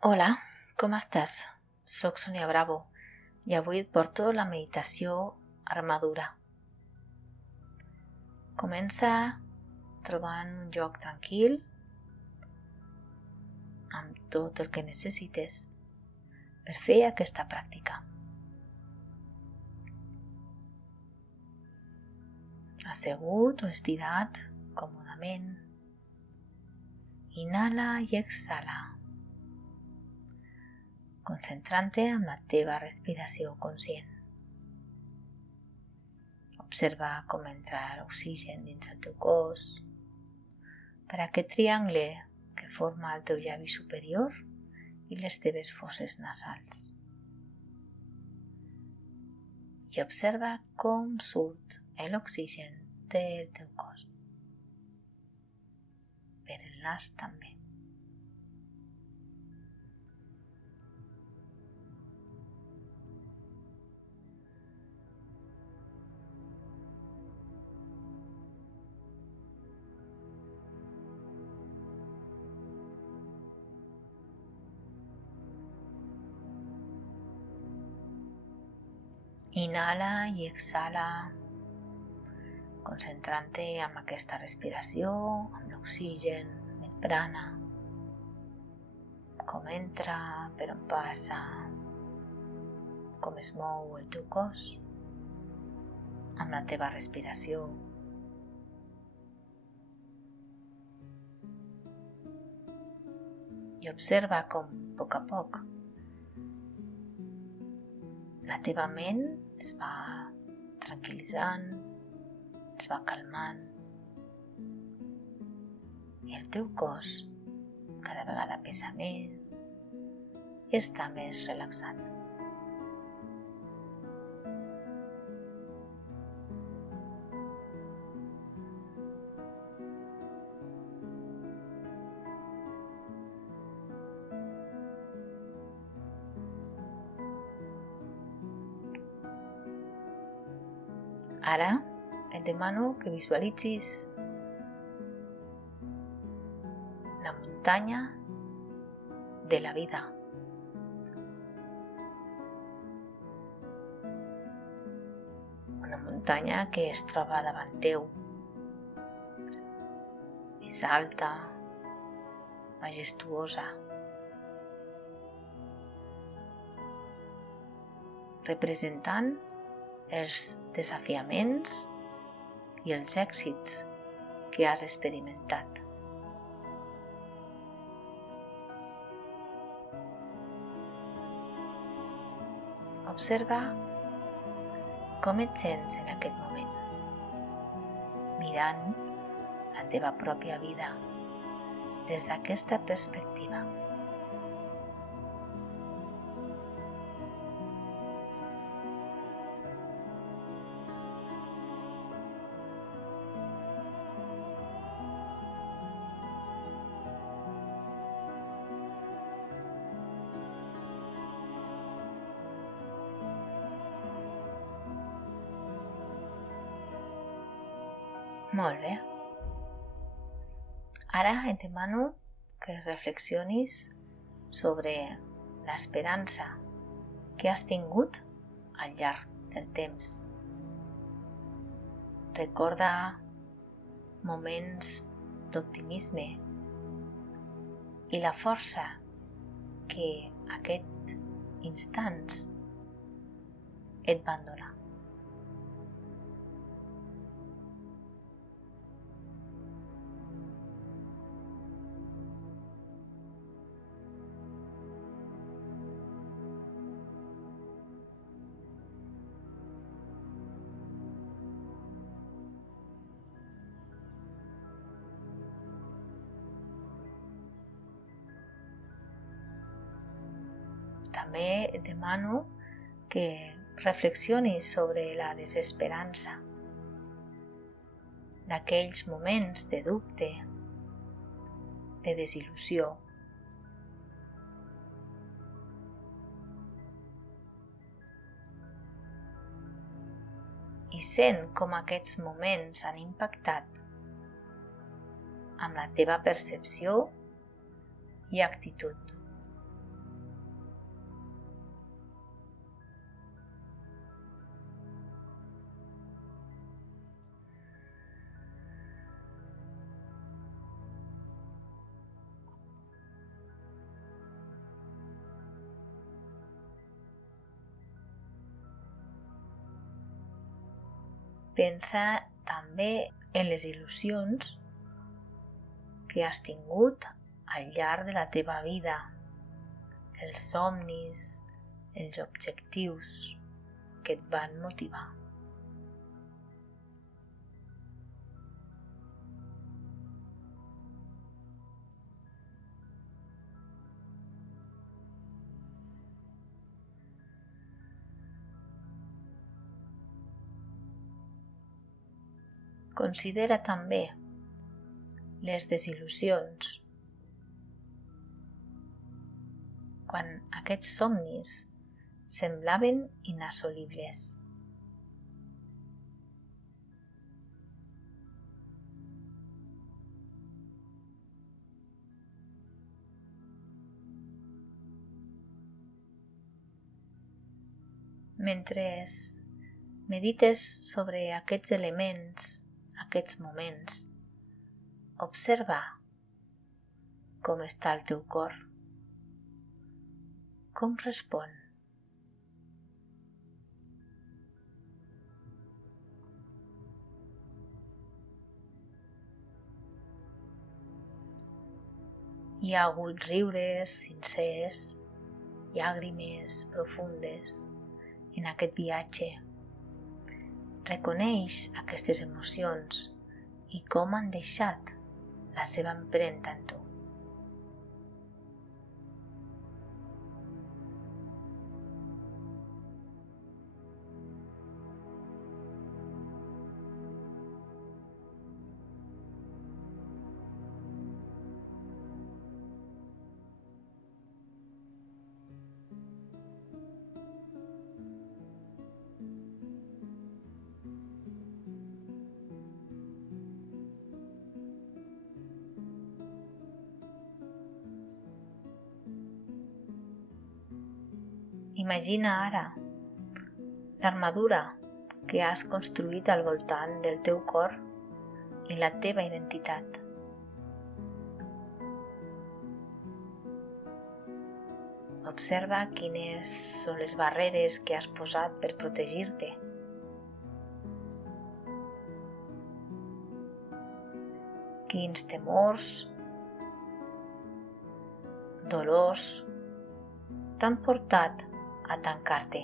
Hola, com estàs? Soc Sonia Bravo i avui et porto la meditació Armadura. Comença trobant un lloc tranquil amb tot el que necessites per fer aquesta pràctica. Assegut o estirat còmodament. Inhala i exhala, concentrant-te en la teva respiració conscient. Observa com entra l'oxigen dins el teu cos per aquest triangle que forma el teu llavi superior i les teves fosses nasals. I observa com surt l'oxigen del teu cos. Per el nas també. Inhala i exhala, concentrant-te en aquesta respiració, amb l'oxigen, el prana, com entra, per on passa, com es mou el teu cos, amb la teva respiració. I observa com, a poc, la teva ment es va tranquil·litzant, es va calmant i el teu cos cada vegada pesa més i està més relaxat. Ara et demano que visualitzis la muntanya de la vida. Una muntanya que es troba davant teu. És alta, majestuosa. Representant els desafiaments i els èxits que has experimentat. Observa com et sents en aquest moment, mirant la teva pròpia vida des d'aquesta perspectiva. Molt bé. Ara et demano que reflexionis sobre l'esperança que has tingut al llarg del temps. Recorda moments d'optimisme i la força que aquests instants et van donar. També et demano que reflexionis sobre la desesperança d'aquells moments de dubte, de desil·lusió. I sent com aquests moments han impactat amb la teva percepció i actitud. Pensa també en les il·lusions que has tingut al llarg de la teva vida, els somnis, els objectius que et van motivar. Considera també les desil·lusions, quan aquests somnis semblaven inassolibles. Mentre medites sobre aquests elements, aquests moments, observa com està el teu cor, com respon. Hi ha hagut riures sincers, llàgrimes profundes en aquest viatge. Reconeix aquestes emocions i com han deixat la seva empremta en tu. Imagina ara l'armadura que has construït al voltant del teu cor i la teva identitat. Observa quines són les barreres que has posat per protegir-te. Quins temors, dolors t'han portat a tancar-te.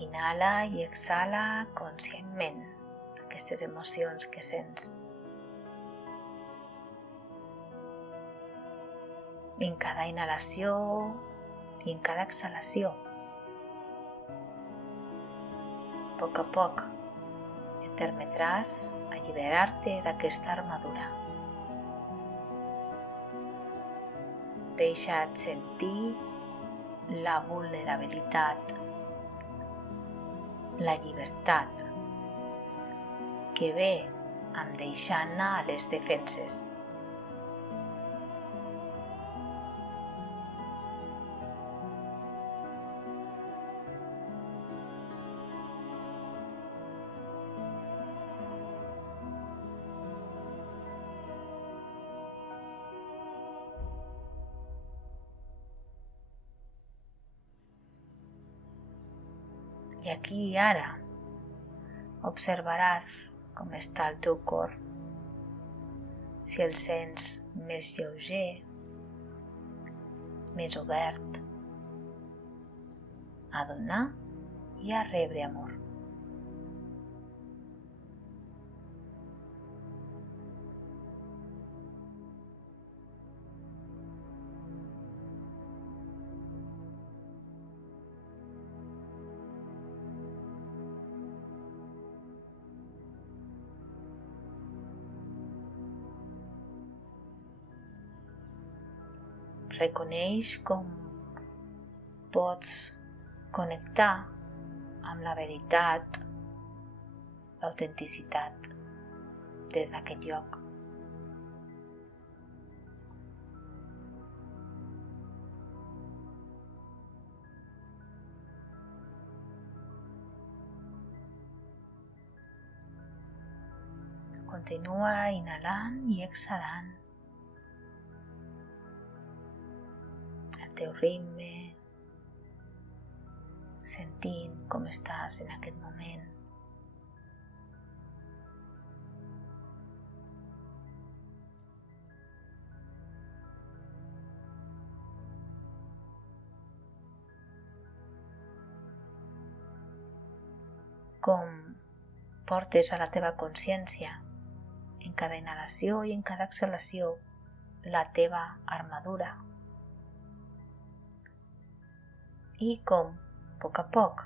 Inhala i exhala conscientment aquestes emocions que sents. En cada inhalació i en cada exhalació. A poc et permetràs alliberar-te d'aquesta armadura. Deixa't sentir la vulnerabilitat, la llibertat que ve amb deixar anar les defenses. I aquí i ara observaràs com està el teu cor, si el sents més lleuger, més obert a donar i a rebre amor. Reconeix com pots connectar amb la veritat, l'autenticitat des d'aquest lloc. Continua inhalant i exhalant al teu ritme, sentint com estàs en aquest moment. Com portes a la teva consciència en cada inhalació i en cada exhalació la teva armadura i com, a poc,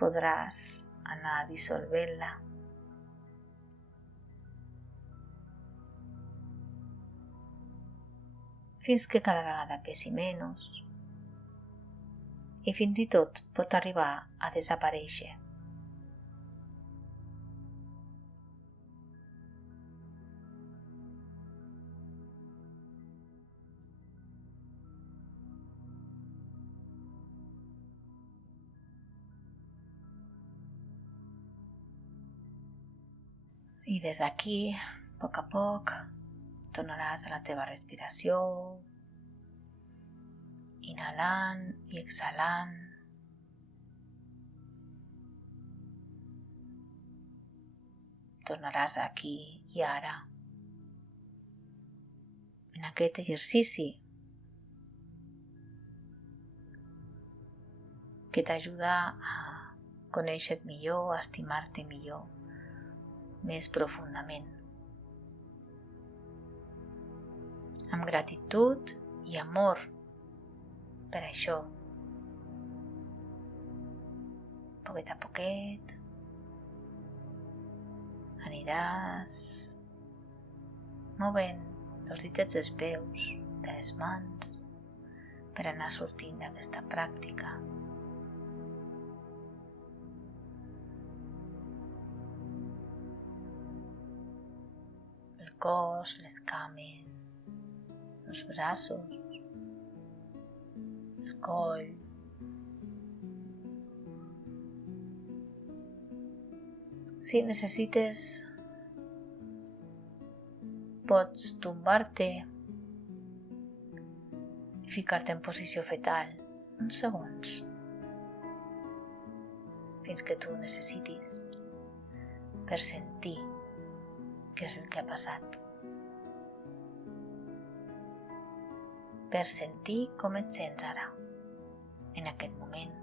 podràs anar dissolvent-la fins que cada vegada pesi menys i fins i tot pot arribar a desaparèixer. I des d'aquí, a poc, tornaràs a la teva respiració, inhalant i exhalant. Tornaràs aquí i ara, en aquest exercici que t'ajuda a conèixer-te millor, a estimar-te millor, més profundament. Amb gratitud i amor per això, poquet a poquet, aniràs movent els ditets dels peus, de les mans, per anar sortint d'aquesta pràctica. El cos, les cames, els braços, el coll. Si necessites, pots tombar-te i ficar-te en posició fetal uns segons, fins que tu necessitis, per sentir què és el que ha passat, per sentir com et sents ara, en aquest moment,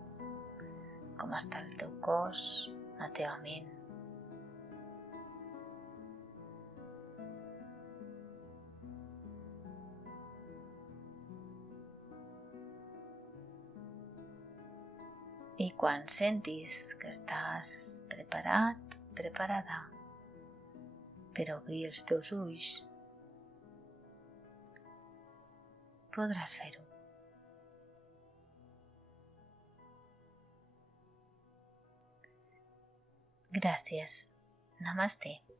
com està el teu cos, la teva ment. I quan sentis que estàs preparat, preparada per obrir els teus ulls, podràs fer-ho. Gràcies. Namasté.